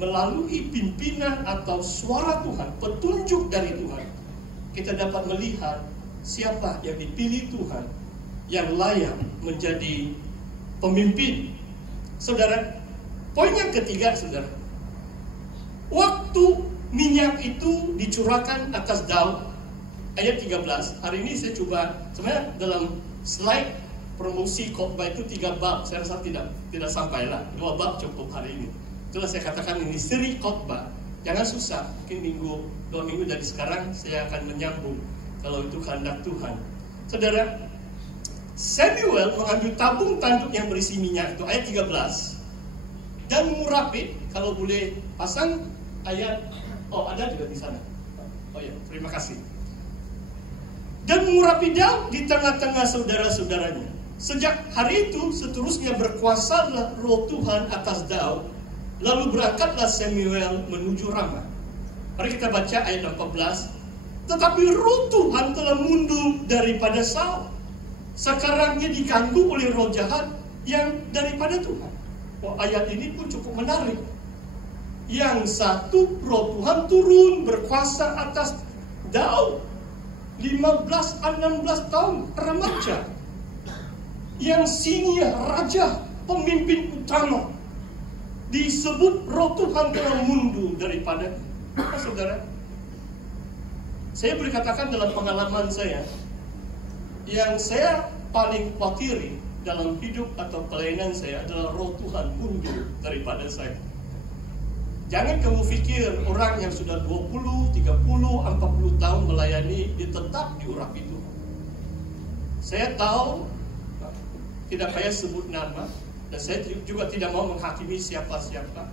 melalui pimpinan atau suara Tuhan, petunjuk dari Tuhan, kita dapat melihat siapa yang dipilih Tuhan yang layak menjadi pemimpin. Saudara, poin yang ketiga, saudara, waktu minyak itu dicurahkan atas Daud, ayat 13. Hari ini saya coba, sebenarnya dalam slide promosi khotbah itu 3 bab. Saya rasa tidak sampailah, 2 bab cukup hari ini. Itulah saya katakan ini seri khotbah. Jangan susah, mungkin 2 minggu dari sekarang saya akan menyambung kalau itu kehendak Tuhan. Saudara, Samuel mengambil tabung tanduk yang berisi minyak itu, ayat 13, dan mengurapi. Kalau boleh pasang ayat, ada juga di sana. Oh ya, terima kasih. Dan mengurapi Daud di tengah-tengah saudara-saudaranya. Sejak hari itu seterusnya berkuasalah roh Tuhan atas Daud. Lalu berangkatlah Samuel menuju Ramah. Mari kita baca ayat 14. Tetapi roh Tuhan telah mundur daripada Saul. Sekarang dia diganggu oleh roh jahat yang daripada Tuhan. Ayat ini pun cukup menarik. Yang satu, roh Tuhan turun berkuasa atas Daud, 15-16 tahun remaja, yang senior raja, pemimpin utama, disebut roh Tuhan telah mundur daripada saudara. Saya boleh katakan dalam pengalaman saya, yang saya paling khawatiri dalam hidup atau pelayanan saya adalah roh Tuhan mundur daripada saya. Jangan kamu pikir orang yang sudah 20, 30, 40 tahun melayani, dia tetap diurapi Tuhan. Saya tahu, tidak payah sebut nama, dan saya juga tidak mau menghakimi siapa-siapa.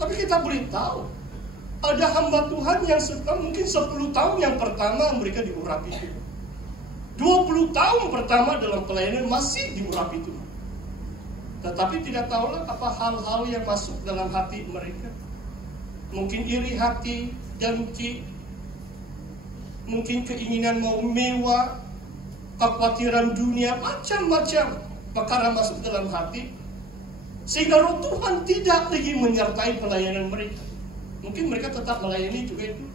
Tapi kita boleh tahu, ada hamba Tuhan yang mungkin 10 tahun yang pertama mereka diurapi Tuhan. 20 tahun pertama dalam pelayanan masih diurapi Tuhan. Tetapi tidak tahulah apa hal-hal yang masuk dalam hati mereka. Mungkin iri hati, dengki, mungkin keinginan mau mewah, kekhawatiran dunia, macam-macam perkara masuk dalam hati, sehingga roh Tuhan tidak lagi menyertai pelayanan mereka. Mungkin mereka tetap melayani juga itu,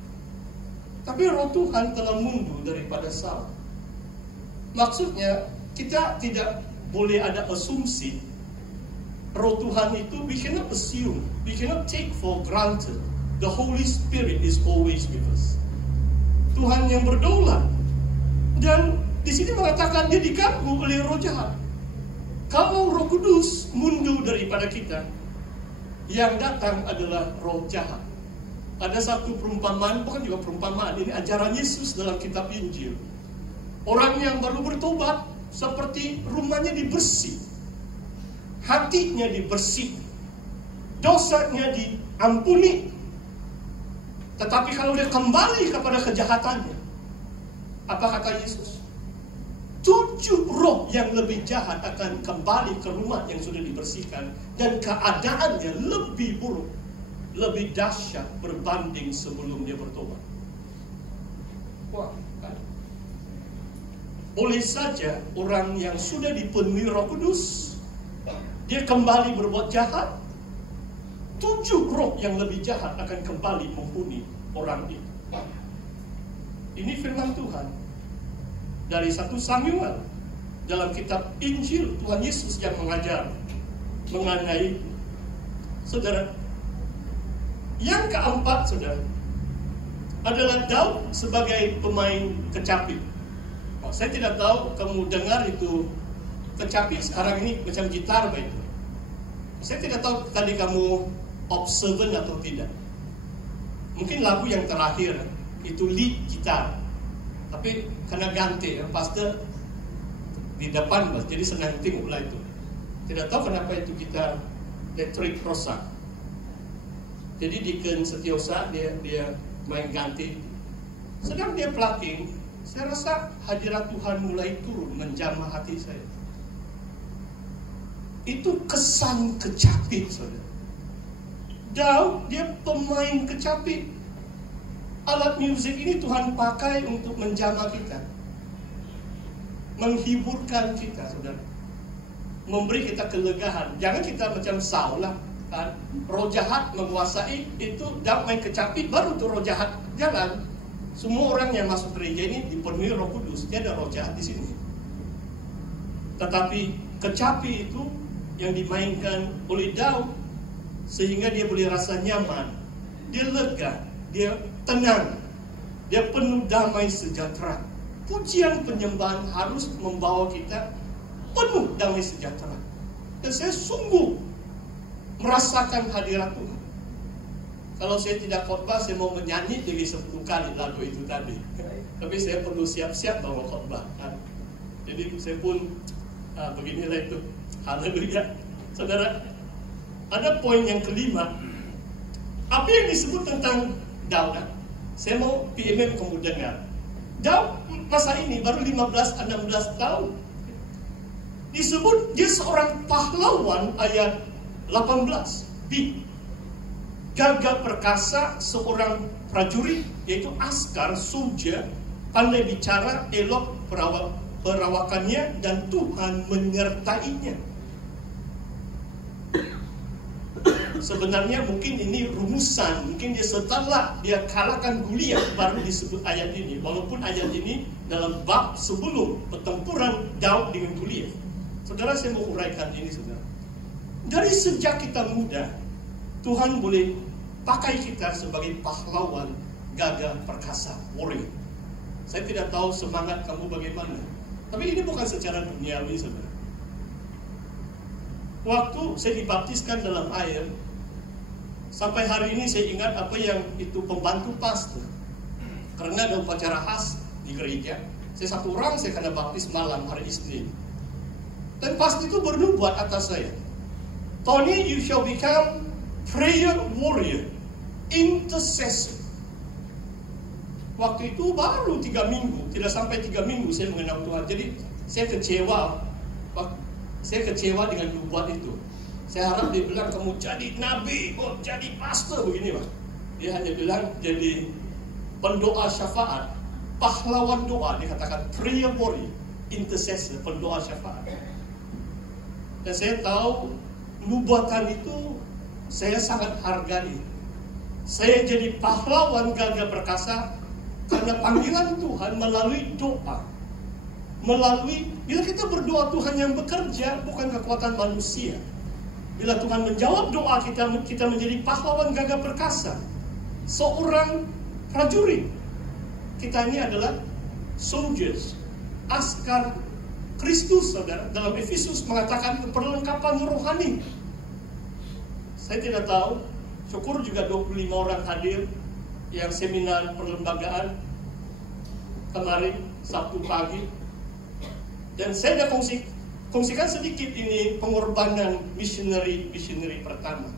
tapi roh Tuhan telah mundur daripada Saul. Maksudnya kita tidak boleh ada asumsi roh Tuhan itu. We cannot assume, we cannot take for granted the Holy Spirit is always with us. Tuhan yang berdaulat, dan di sini mengatakan dia diganggu oleh roh jahat. Kalau Roh Kudus mundur daripada kita, yang datang adalah roh jahat. Ada satu perumpamaan, bukan juga perumpamaan, ini ajaran Yesus dalam kitab Injil. Orang yang baru bertobat seperti rumahnya dibersih, hatinya dibersih, dosanya diampuni. Tetapi kalau dia kembali kepada kejahatannya, apa kata Yesus? 7 roh yang lebih jahat akan kembali ke rumah yang sudah dibersihkan, dan keadaannya lebih buruk, lebih dahsyat berbanding sebelum dia bertobat. Wah, kan? Boleh saja orang yang sudah dipenuhi Roh Kudus, dia kembali berbuat jahat, 7 roh yang lebih jahat akan kembali menghuni orang itu. Ini firman Tuhan dari 1 Samuel. Dalam kitab Injil, Tuhan Yesus yang mengajar mengenai itu. Saudara, yang keempat, saudara, adalah Daud sebagai pemain kecapi. Saya tidak tahu kamu dengar itu kecapi sekarang ini macam gitar begitu. Saya tidak tahu tadi kamu observant atau tidak. Mungkin lagu yang terakhir itu lead gitar, tapi kena ganti ya, pastor di depan, jadi senang tengoklah itu. Tidak tahu kenapa itu kita elektrik rosak. Jadi Deacon Setiosa dia main ganti. Sedang dia plucking, saya rasa hadirat Tuhan mulai turun menjamah hati saya. Itu kesan kecapi, saudara. Daud dia pemain kecapi. Alat musik ini Tuhan pakai untuk menjamah kita, menghiburkan kita, saudara, memberi kita kelegaan. Jangan kita macam Saul lah, kan, roh jahat menguasai, itu Daud main kecapi, baru tuh roh jahat jalan. Semua orang yang masuk gereja ini dipenuhi Roh Kudus, dia ada roh jahat di sini. Tetapi kecapi itu yang dimainkan oleh Daud sehingga dia boleh rasa nyaman, dia lega, dia tenang, dia penuh damai sejahtera. Pujian penyembahan harus membawa kita penuh damai sejahtera. Dan saya sungguh merasakan hadirat Tuhan. Kalau saya tidak khotbah, saya mau menyanyi jadi 10 kali lagu itu tadi. Tapi saya perlu siap-siap bawa khotbah. Jadi saya pun beginilah itu. Haleluya. Saudara, ada poin yang kelima. Apa yang disebut tentang Daud? Saya mau PMM kamu dengar. Daud masa ini baru 15-16 tahun. Disebut dia seorang pahlawan, ayat 18. Gagah perkasa, seorang prajurit, yaitu askar, soldier, pandai bicara, elok perawakannya, dan Tuhan menyertainya. Sebenarnya mungkin ini rumusan, mungkin dia setelah dia kalahkan Goliat baru disebut ayat ini. Walaupun ayat ini dalam bab sebelum pertempuran Daud dengan Goliat. Saudara, saya mau uraikan ini, saudara. Dari sejak kita muda, Tuhan boleh pakai kita sebagai pahlawan, gagah perkasa, warrior. Saya tidak tahu semangat kamu bagaimana, tapi ini bukan secara duniawi, saudara. Waktu saya dibaptiskan dalam air, sampai hari ini saya ingat apa yang itu pembantu pastor. Karena ada upacara khas di gereja, saya satu orang saya kena baptis malam hari Isnin. Dan pastor itu bernubuat atas saya, Tony, you shall become prayer warrior, intercessor. Waktu itu baru 3 minggu, tidak sampai 3 minggu saya mengenal Tuhan. Jadi saya kecewa dengan nubuat itu. Saya harap dia bilang kamu jadi nabi, jadi pastor begini, Pak. Dia hanya bilang jadi pendoa syafaat, pahlawan doa. Dia katakan prayer warrior, intercessor, pendoa syafaat. Dan saya tahu nubuatan itu saya sangat hargai. Saya jadi pahlawan gagah perkasa karena panggilan Tuhan melalui doa. Melalui, bila kita berdoa, Tuhan yang bekerja, bukan kekuatan manusia. Bila Tuhan menjawab doa kita, kita menjadi pahlawan gagah perkasa. Seorang prajurit. Kita ini adalah soldiers, askar Kristus, saudara. Dalam Efesus mengatakan perlengkapan rohani. Saya tidak tahu, syukur juga 25 orang hadir yang seminar perlembagaan kemarin Sabtu pagi. Dan saya dah kongsikan sedikit ini pengorbanan missionary pertama.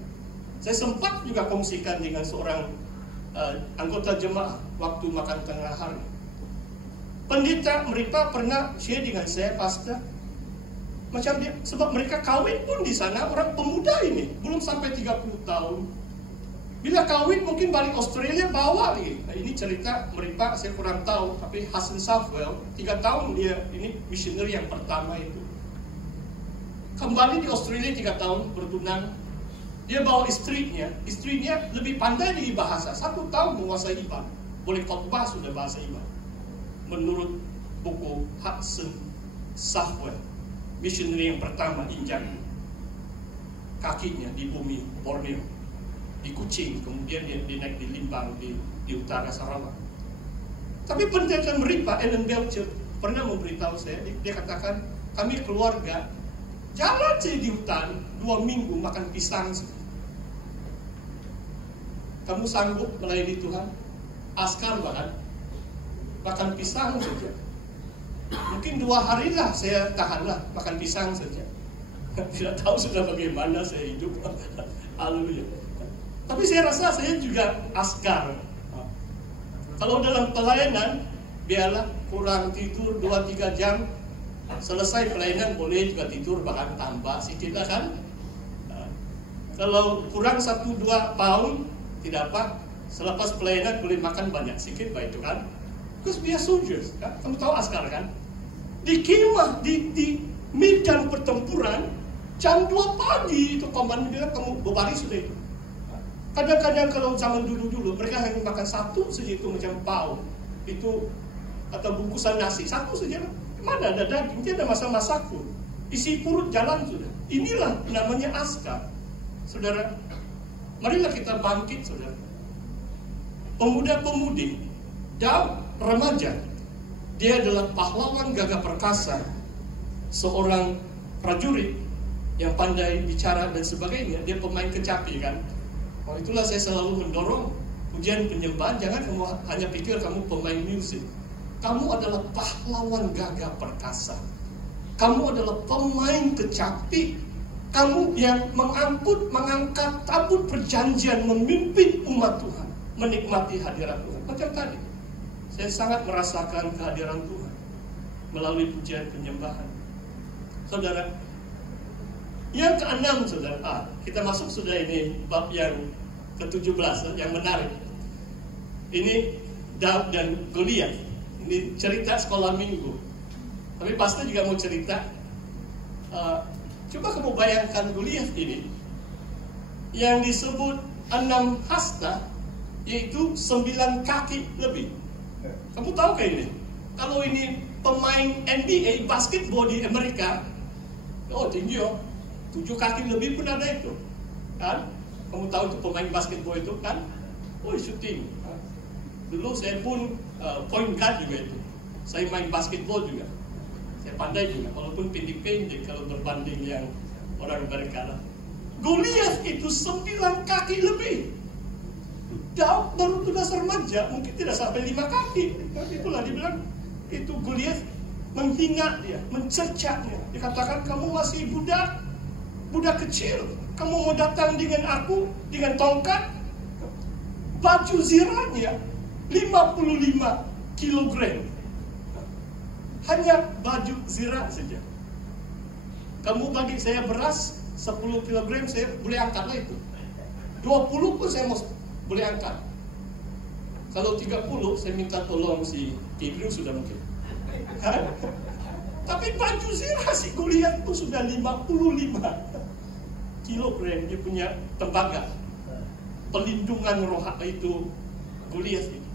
Saya sempat juga kongsikan dengan seorang anggota jemaah waktu makan tengah hari. Pendeta mereka pernah share dengan saya, pastor, macam dia, sebab mereka kawin pun di sana, orang pemuda ini, belum sampai 30 tahun. Bila kawin mungkin balik Australia bawa lagi. Nah, ini cerita mereka, saya kurang tahu, tapi Hasan Safwell, 3 tahun dia, ini missionary yang pertama itu. Kembali di Australia 3 tahun bertunang, dia bawa istrinya lebih pandai di bahasa, 1 tahun menguasai Iban, boleh khotbah sudah bahasa Iban. Menurut buku Hasan Safwell, missionary yang pertama injak kakinya di bumi Borneo, di Kuching, kemudian dia naik di Limbang di utara Sarawak. Tapi pendeta mereka, Ellen Belcher, pernah memberitahu saya, dia katakan, kami keluarga jalan saja di hutan 2 minggu makan pisang. Kamu sanggup melayani Tuhan? Askar bahkan makan pisang saja. Mungkin 2 hari lah saya tahanlah makan pisang saja. Tidak tahu sudah bagaimana saya hidup. Haleluya. Tapi saya rasa saya juga askar. Kalau dalam pelayanan, biarlah kurang tidur 2-3 jam, selesai pelayanan boleh juga tidur bahkan tambah sedikit lah kan. Kalau kurang 1-2 pound, tidak apa. Selepas pelayanan boleh makan banyak sedikit, baik itu kan. Because we are soldiers, kan? Kamu tahu askar kan? Di kemah, di medan pertempuran, Jam 2 pagi itu komandan bilang kamu berbaris sudah itu. Kadang-kadang kalau zaman dulu mereka hanya makan satu saja itu macam pau itu atau bungkusan nasi satu saja. Mana ada daging? Dia ada masak-masak pun. Isi perut jalan sudah. Inilah namanya askar, saudara. Marilah kita bangkit, saudara. Pemuda-pemudi, Daud remaja, dia adalah pahlawan gagah perkasa, seorang prajurit yang pandai bicara dan sebagainya. Dia pemain kecapi kan. Oh, itulah saya selalu mendorong pujian penyembahan. Jangan kamu hanya pikir kamu pemain musik. Kamu adalah pahlawan gagah perkasa. Kamu adalah pemain kecapi. Kamu yang mengangkat tabut perjanjian, memimpin umat Tuhan, menikmati hadirat Tuhan. Macam tadi, saya sangat merasakan kehadiran Tuhan melalui pujian penyembahan. Saudara, yang keenam, saudara, kita masuk sudah ini bab yang ke-17 yang menarik. Ini Daud dan Goliat. Ini cerita sekolah minggu. Tapi pastor juga mau cerita. Coba kamu bayangkan Goliat ini yang disebut 6 hasta, yaitu 9 kaki lebih. Kamu tahu kayak ini? Kalau ini pemain NBA basketball di Amerika, oh tinggi oh, 7 kaki lebih pun ada itu, kan? Kamu tahu itu pemain basketball itu kan? Oh shooting. Dulu saya pun point guard juga itu. Saya main basketball juga. Saya pandai juga, walaupun pendek-pendek kalau berbanding yang orang berkala. Goliat itu 9 kaki lebih. Daud baru tunas remaja, mungkin tidak sampai 5 kaki. Itulah dibilang, itu Goliat menghina dia, mencercanya. Dikatakan kamu masih budak kecil. Kamu mau datang dengan aku, dengan tongkat. Baju zirahnya 55 kilogram. Hanya baju zirah saja. Kamu bagi saya beras 10 kilogram, saya boleh angkatlah itu. 20 pun saya boleh angkat. Kalau 30 saya minta tolong si Ibnu sudah mungkin. Tapi baju zirah si Goliat itu sudah 55 kilogram. Dia punya tembaga, pelindungan roh itu Goliat itu.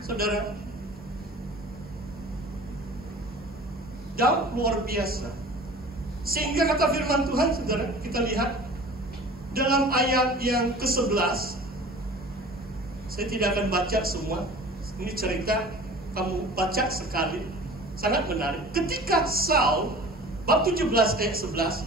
Saudara, Daud luar biasa. Sehingga kata firman Tuhan, saudara, kita lihat dalam ayat yang ke-11. Saya tidak akan baca semua. Ini cerita, kamu baca sekali. Sangat menarik. Ketika Saul, bab 17 ayat 11,